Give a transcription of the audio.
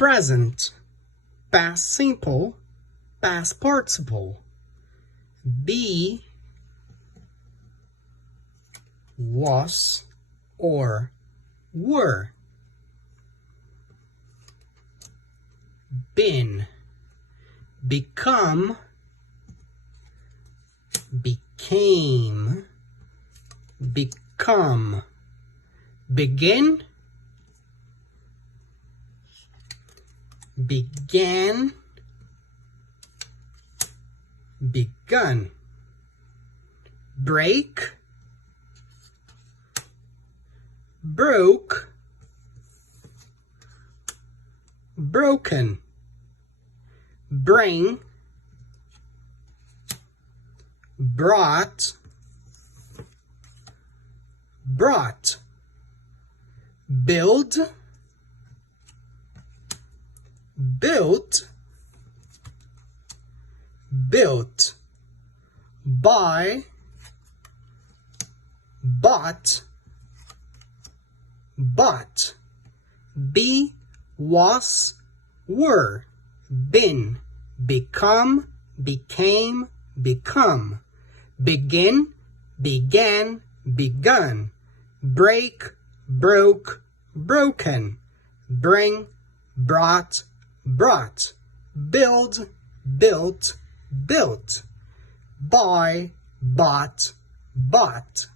present, past simple, past participle. Be, was, or were. Been, become, became, become. Begin, began, begun. Break, broke, broken. Bring, brought, brought. Build, built, built. Buy, bought, bought. Be, was, were. Been, become, became, become. Begin, began, begun. Break, broke, broken. Bring, brought, brought. Build, built, built. Buy, bought, bought.